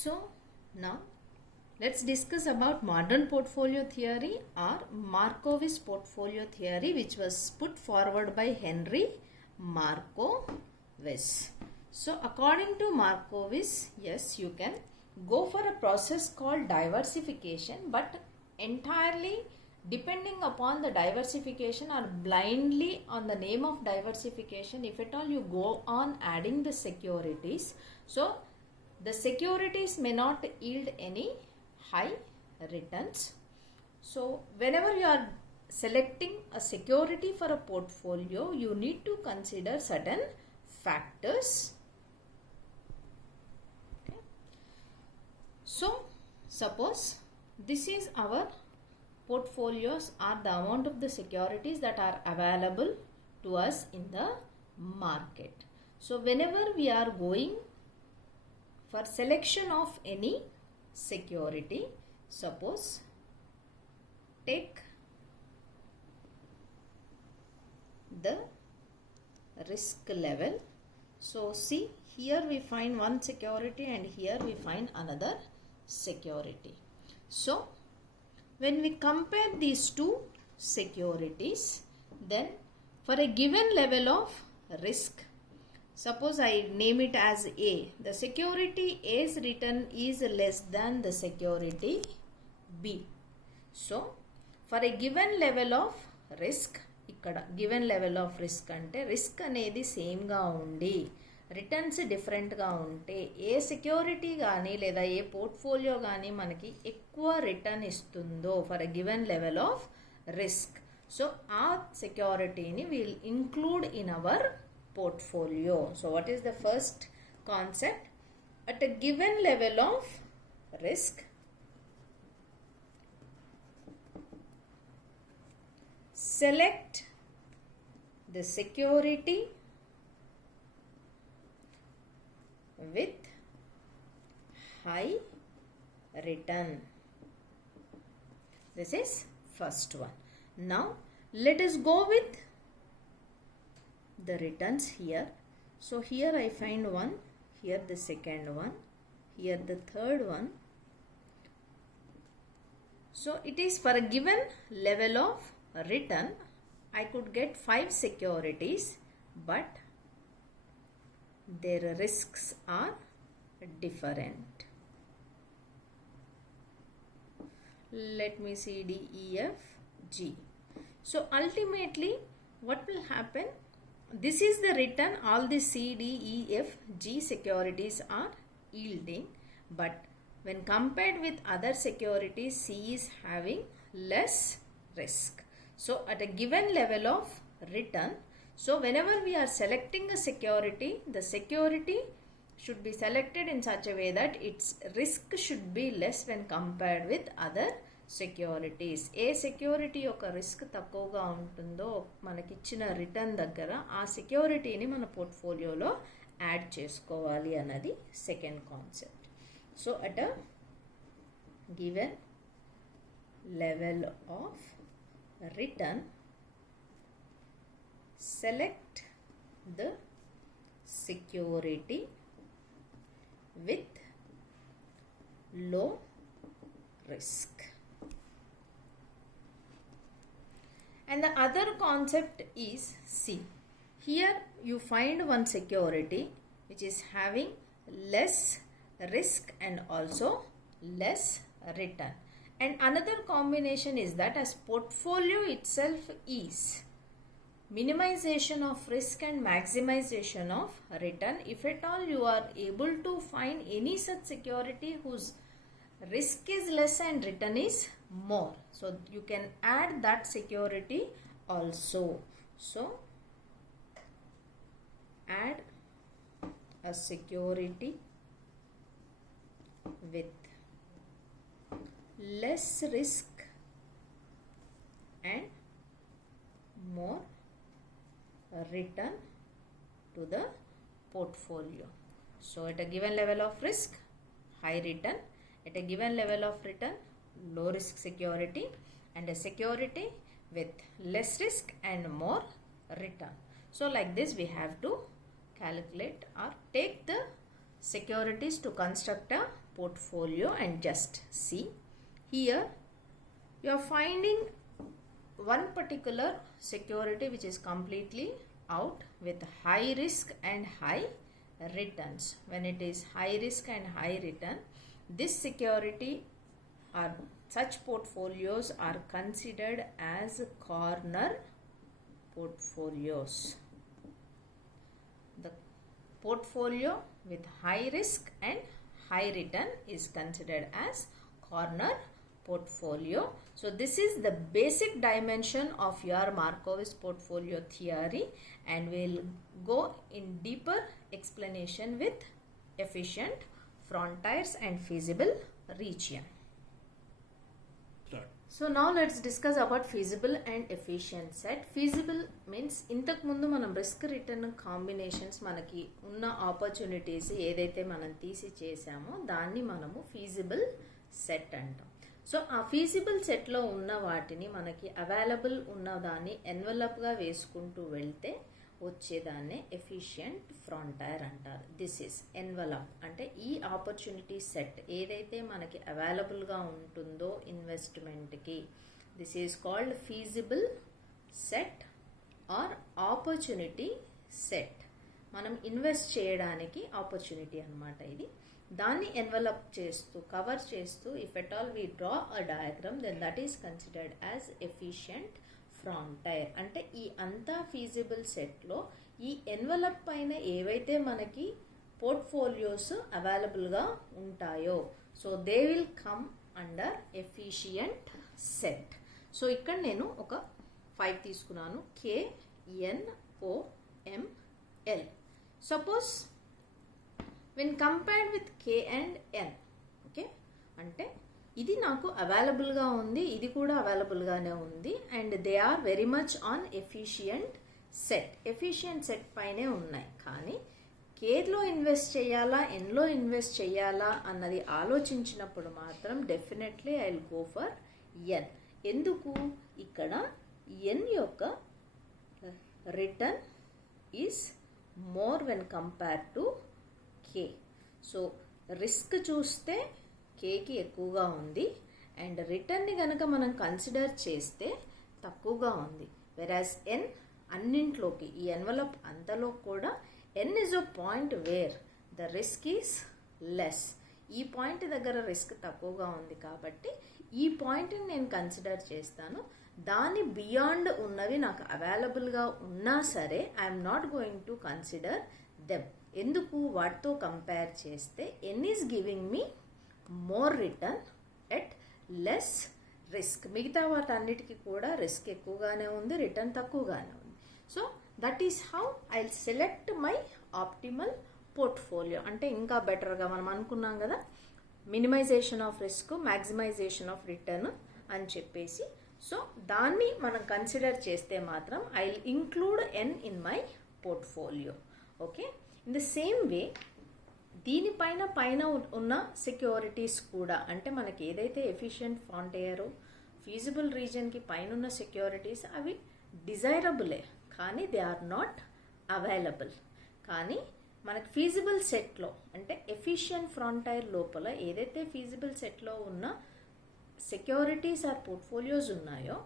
So now let's discuss about modern portfolio theory or Markowitz portfolio theory, which was put forward by Henry Markowitz. So according to Markowitz, yes, you can go for a process called diversification, but entirely depending upon the diversification or blindly on the name of diversification. If at all you go on adding the securities, so the securities may not yield any high returns. So whenever you are selecting a security for a portfolio, you need to consider certain factors. Okay. So suppose this is our portfolios are the amount of the securities that are available to us in the market. So whenever we are going for selection of any security, suppose take the risk level. So see, here we find one security and here we find another security. So when we compare these two securities, then for a given level of risk, suppose I name it as A. The security A's return is less than the security B. So for a given level of risk, ikkada given level of risk ante risk anedi same ga undi returns డిఫరెంట్గా ఉంటే ఏ సెక్యూరిటీ కానీ లేదా ఏ పోర్ట్ఫోలియో కానీ మనకి ఎక్కువ రిటర్న్ ఇస్తుందో for a given level of risk, so ఆ సెక్యూరిటీని will include in our portfolio. So what is the first concept? At a given level of risk, select the security with high return. This is first one. Now let us go with the returns here. So here I find one, here the second one, here the third one. So it is for a given level of return, I could get 5 securities, but their risks are different. Let me see D, E, F, G. So ultimately what will happen? This is the return all the C, D, E, F, G securities are yielding, but when compared with other securities, C is having less risk. So at a given level of return, so whenever we are selecting a security, the security should be selected in such a way that its risk should be less when compared with other securities. ఏ సెక్యూరిటీ యొక్క రిస్క్ తక్కువగా ఉంటుందో మనకిచ్చిన రిటర్న్ దగ్గర ఆ సెక్యూరిటీని మన పోర్ట్ఫోలియోలో యాడ్ చేసుకోవాలి అన్నది second concept. So at a given level of return, select the security with low risk. And the other concept is C. Here you find one security which is having less risk and also less return. And another combination is that as portfolio itself is minimization of risk and maximization of return, if at all you are able to find any such security whose risk is less and return is more, so you can add that security also. So add a security with less risk and more return to the portfolio. So at a given level of risk, high return. At a given level of return, low risk security, and a security with less risk and more return. So like this we have to calculate or take the securities to construct a portfolio and just see. Here you are finding one particular security which is completely out with high risk and high returns. When it is high risk and high return, this security or such portfolios are considered as corner portfolios. The portfolio with high risk and high return is considered as corner portfolio. So this is the basic dimension of your Markowitz portfolio theory, and we'll go in deeper explanation with efficient frontiers and feasible region. So now let's discuss about feasible and efficient set. Feasible means ఇంతకు ముందు మనం risk return combinations మనకి ఉన్న ఆపర్చునిటీస్ ఏదైతే మనం తీసి చేసామో దాన్ని మనము ఫీజిబుల్ సెట్ అంటాం. సో ఆ ఫీజిబుల్ సెట్లో ఉన్న వాటిని మనకి అవైలబుల్ ఉన్న దాన్ని ఎన్వలప్గా వేసుకుంటూ వెళ్తే వచ్చేదాన్నే ఎఫిషియంట్ ఫ్రాంటైర్ అంటారు. దిస్ ఈస్ ఎన్వలప్ అంటే ఈ ఆపర్చునిటీ సెట్ ఏదైతే మనకి అవైలబుల్గా ఉంటుందో ఇన్వెస్ట్మెంట్కి, this is called feasible set or opportunity set. మనం ఇన్వెస్ట్ చేయడానికి ఆపర్చునిటీ అన్నమాట ఇది. దాన్ని ఎన్వలప్ చేస్తూ కవర్ చేస్తూ if at all we draw a diagram then that is considered as efficient frontier. అంటే ఈ అంతా ఫీజిబుల్ సెట్లో ఈ ఎన్వలప్ పైన ఏవైతే మనకి పోర్ట్ఫోలియోస్ అవైలబుల్గా ఉంటాయో so they will come under efficient set. So ఇక్కడ నేను ఒక 5 తీసుకున్నాను. KNOML. Suppose when compared with K and N, okay, అంటే ఇది నాకు అవైలబుల్గా ఉంది, ఇది కూడా అవైలబుల్గానే ఉంది, and they are very much on efficient set. Efficient set పైనే ఉన్నాయి. కానీ కేలో ఇన్వెస్ట్ చేయాలా ఎన్లో ఇన్వెస్ట్ చేయాలా అన్నది ఆలోచించినప్పుడు మాత్రం definitely I will go for N. ఎందుకు? ఇక్కడ ఎన్ యొక్క return is more when compare to K. So risk చూస్తే కేకి ఎక్కువగా ఉంది అండ్ రిటర్న్ని కనుక మనం కన్సిడర్ చేస్తే తక్కువగా ఉంది. వెరాజ్ ఎన్ అన్నింట్లోకి ఈ ఎన్వలప్ అంతలో కూడా N is a point where the risk is less. ఈ పాయింట్ దగ్గర రిస్క్ తక్కువగా ఉంది కాబట్టి ఈ పాయింట్ని నేను కన్సిడర్ చేస్తాను. దాని బియాండ్ ఉన్నవి నాకు అవైలబుల్గా ఉన్నా సరే I'm not going to consider them. ఎందుకు? వాటితో కంపేర్ చేస్తే N is giving me more return at less risk. మిగతా వాటన్నిటికీ కూడా రిస్క్ ఎక్కువగానే ఉంది, రిటర్న్ తక్కువగానే ఉంది. So that is how I select my optimal portfolio. అంటే ఇంకా బెటర్గా మనం అనుకున్నాం కదా, minimization of risk, maximization of return అని చెప్పేసి. సో దాన్ని మనం కన్సిడర్ చేస్తే మాత్రం I will include N in my portfolio. Okay, in the same way దీనిపైన ఉన్న సెక్యూరిటీస్ కూడా, అంటే మనకి ఏదైతే ఎఫిషియంట్ ఫ్రాంటియరో ఫీజిబుల్ రీజన్కి పైన ఉన్న సెక్యూరిటీస్ అవి డిజైరబులే కానీ దే ఆర్ నాట్ అవైలబుల్. కానీ మనకి ఫీజిబుల్ సెట్లో అంటే ఎఫిషియంట్ ఫ్రాంటైర్ లోపల ఏదైతే ఫీజిబుల్ సెట్లో ఉన్న సెక్యూరిటీస్ ఆర్ పోర్ట్ఫోలియోస్ ఉన్నాయో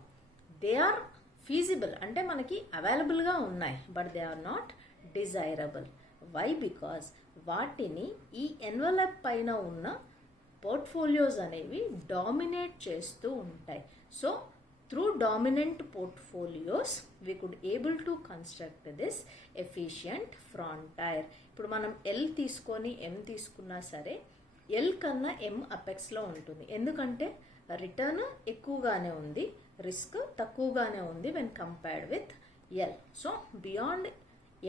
దే ఆర్ ఫీజిబుల్, అంటే మనకి అవైలబుల్గా ఉన్నాయి, but they are not desirable. Why? Because వాటిని ఈ ఎన్వలప్ పైన ఉన్న పోర్ట్ఫోలియోస్ అనేవి డామినేట్ చేస్తూ ఉంటాయి. So through dominant portfolios we could able to construct this efficient frontier. ఇప్పుడు మనం ఎల్ తీసుకొని ఎం తీసుకున్నా సరే ఎల్ కన్నా ఎం అపెక్స్లో ఉంటుంది. ఎందుకంటే రిటర్న్ ఎక్కువగానే ఉంది, రిస్క్ తక్కువగానే ఉంది when compared with L. So beyond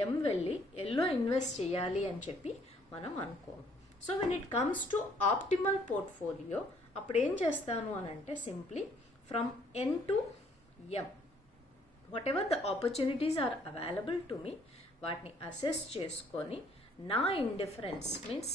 M వెళ్ళి ఎల్లో ఇన్వెస్ట్ చేయాలి అని చెప్పి మనం అనుకోము. So when it comes to optimal portfolio అప్పుడు ఏం చేస్తాను అని అంటే simply from N to M whatever the opportunities are available to me వాటిని అసెస్ చేసుకొని నా indifference means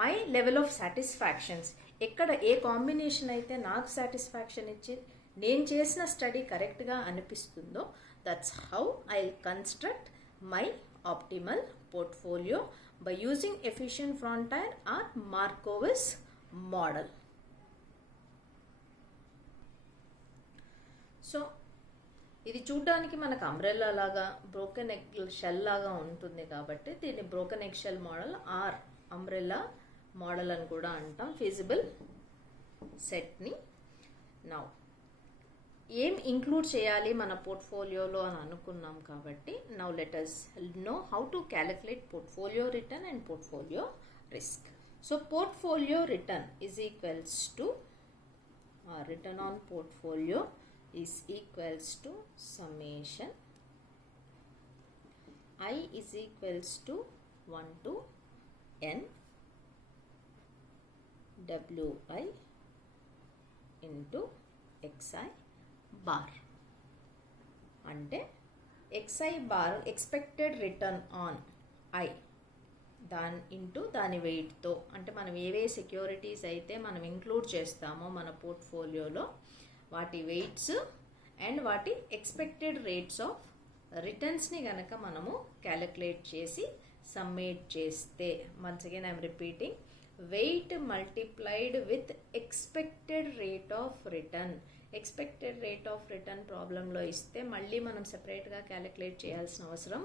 my level of satisfactions ఎక్కడ ఏ కాంబినేషన్ అయితే నాకు సాటిస్ఫాక్షన్ ఇచ్చి నేను చేసిన స్టడీ కరెక్ట్గా అనిపిస్తుందో that's how I construct my optimal portfolio by using efficient frontier or Markowitz model. So ఇది చూడడానికి మనకు అంబ్రెల్లా లాగా బ్రోకెన్ ఎగ్ షెల్ లాగా ఉంటుంది కాబట్టి దీన్ని broken egg shell model or umbrella model అని కూడా అంటాం ఫీజిబుల్ సెట్ని. నౌ ఏం ఇంక్లూడ్ చేయాలి మన పోర్ట్ఫోలియోలో అని అనుకున్నాం కాబట్టి now let us know how to calculate portfolio return and portfolio risk. So portfolio return is equals to return on portfolio is equals to summation I is equals to 1 to n wi into xi bar. అంటే xi bar expected return on I దాని వెయిట్తో, అంటే మనం ఏవే సెక్యూరిటీస్ అయితే మనం ఇంక్లూడ్ చేస్తామో మన పోర్ట్ఫోలియోలో వాటి వెయిట్స్ అండ్ వాటి ఎక్స్పెక్టెడ్ రేట్స్ ఆఫ్ రిటర్న్స్ని కనుక మనము క్యాలిక్యులేట్ చేసి సమ్మేట్ చేస్తే, once again I'm repeating, weight multiplied with expected rate of return. Expected rate of return ప్రాబ్లంలో ఇస్తే మళ్ళీ మనం సెపరేట్గా క్యాలిక్యులేట్ చేయాల్సిన అవసరం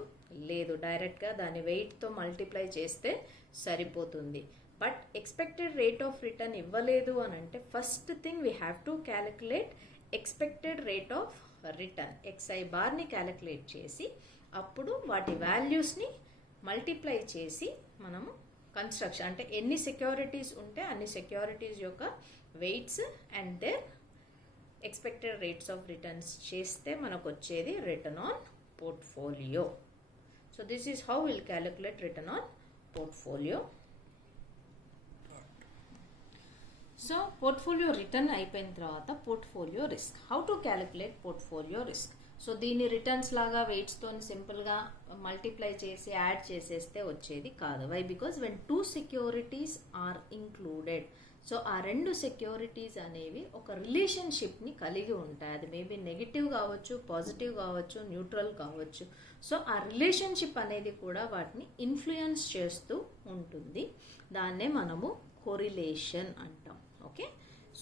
లేదు, డైరెక్ట్గా దాని వెయిట్తో మల్టిప్లై చేస్తే సరిపోతుంది. But expected rate of return ఇవ్వలేదు అని అంటే first thing we have to calculate expected rate of return, X I బార్ని క్యాలిక్యులేట్ చేసి అప్పుడు వాటి వాల్యూస్ని మల్టిప్లై చేసి మనము కన్స్ట్రక్షన్, అంటే ఎన్ని సెక్యూరిటీస్ ఉంటే అన్ని సెక్యూరిటీస్ యొక్క weights and their expected rates of returns చేస్తే మనకు వచ్చేది return on portfolio. So this is how will calculate return on portfolio. So portfolio return అయిపోయిన తర్వాత portfolio risk. How to calculate portfolio risk? So దీన్ని returns లాగా వెయిట్స్తో సింపుల్గా multiply చేసి యాడ్ చేసేస్తే వచ్చేది కాదు. Why? Because when two securities are included, so ఆ రెండు సెక్యూరిటీస్ అనేవి ఒక రిలేషన్షిప్ని కలిగి ఉంటాయి. అది మేబీ నెగిటివ్ కావచ్చు, పాజిటివ్ కావచ్చు, న్యూట్రల్ కావచ్చు. సో ఆ రిలేషన్షిప్ అనేది కూడా వాటిని ఇన్ఫ్లుయెన్స్ చేస్తూ ఉంటుంది. దాన్నే మనము కోరిలేషన్ అంటాం. Okay,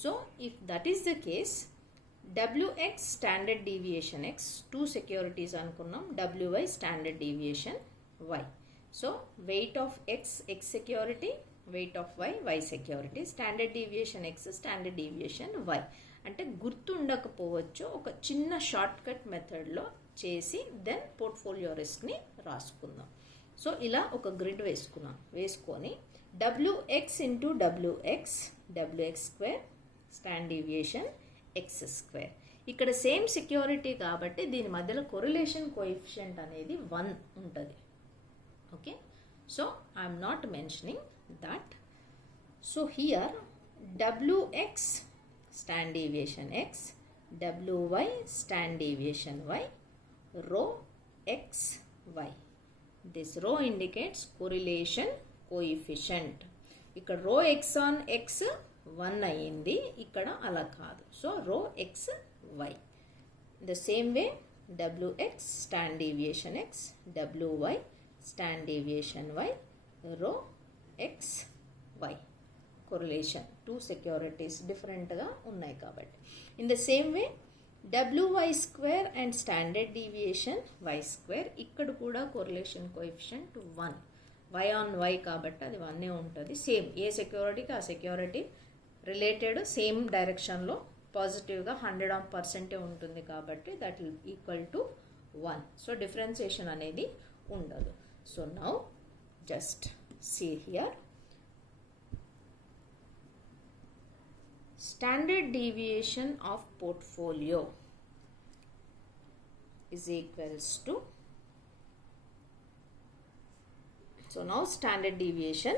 so if that is the case, WX standard deviation X, two securities అనుకున్నాం, WY standard deviation Y. So weight of X security, weight of Y security, standard deviation X, standard deviation Y. అంటే గుర్తుండకపోవచ్చు, ఒక చిన్న short cut మెథడ్లో చేసి then portfolio రిస్క్ని రాసుకుందాం. సో ఇలా ఒక గ్రిడ్ వేసుకొని WX into WX square standard deviation X square. ఇక్కడ సేమ్ సెక్యూరిటీ కాబట్టి దీని మధ్యలో కొరిలేషన్ కోఎఫిషియంట్ అనేది 1 ఉంటుంది. Okay, so I'm not mentioning that. So here WX standard deviation X, WY standard deviation Y, rho XY. This rho indicates correlation coefficient. ఇక్కడ rho X on X 1 అయ్యింది, ఇక్కడ అలా కాదు. So rho XY. The same way WX standard deviation X, WY standard deviation Y, rho XY. correlation, two securities differentగా ఉన్నాయి కాబట్టి. In the same way WY square and standard deviation Y square, ఇక్కడ కూడా correlation coefficient 1, Y on Y కాబట్టి అది 1 ఉంటుంది. సేమ్ ఏ సెక్యూరిటీకి ఆ సెక్యూరిటీ రిలేటెడ్ సేమ్ డైరెక్షన్లో పాజిటివ్గా 100% ఉంటుంది కాబట్టి that will equal to 1. So differentiation అనేది ఉండదు. So now just see here, standard deviation of portfolio is equals to, so now standard deviation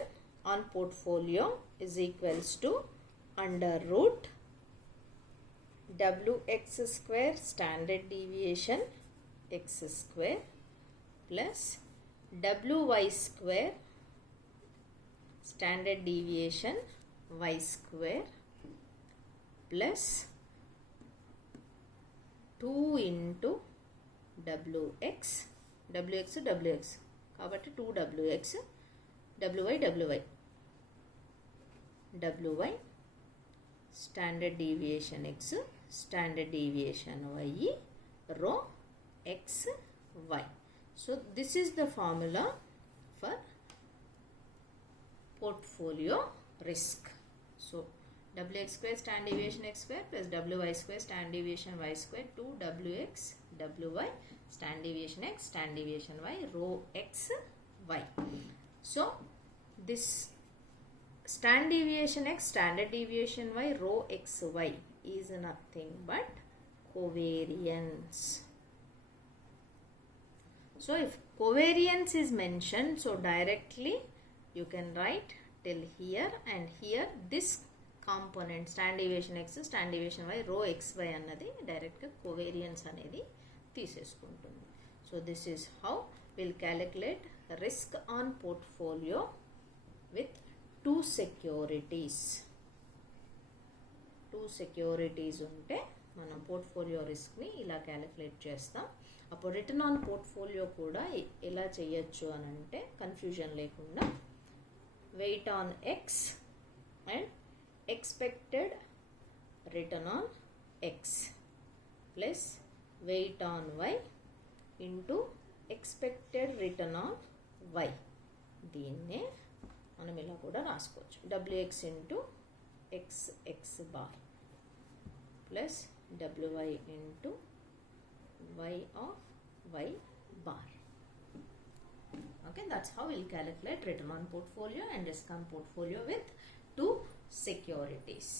on portfolio is equals to under root WX square standard deviation X square plus WY square standard deviation Y square plus 2 into WX కాబట్టి 2WX WY WY, standard deviation X, standard deviation Y, rho X, Y. So this is the formula for portfolio risk. So Wx square standard deviation X square plus Wy square standard deviation Y square, 2Wx Wy standard deviation X standard deviation Y, rho X, Y. So this standard deviation X standard deviation Y, rho X, Y is nothing but covariance. So if covariance is mentioned, so directly you can write till here, and here this component standard deviation X standard deviation Y, rho XY అన్నది డైరెక్ట్గా covariance అనేది తీసేసుకుంటుంది. So this is how we'll calculate risk on portfolio with two securities. Two securities ఉంటే మనం పోర్ట్ఫోలియో రిస్క్ని ఇలా క్యాలిక్యులేట్ చేస్తాం. అప్పుడు రిటర్న్ ఆన్ పోర్ట్ఫోలియో కూడా ఎలా చేయొచ్చు అని అంటే కన్ఫ్యూజన్ లేకుండా weight on x and expected return on x plus weight on y into expected return on y, దీన్నే మనం ఇలా కూడా రాసుకోవచ్చు. WX into x bar plus WY into Y of Y bar. Okay, that's how we'll calculate return on portfolio and risk on portfolio with two securities.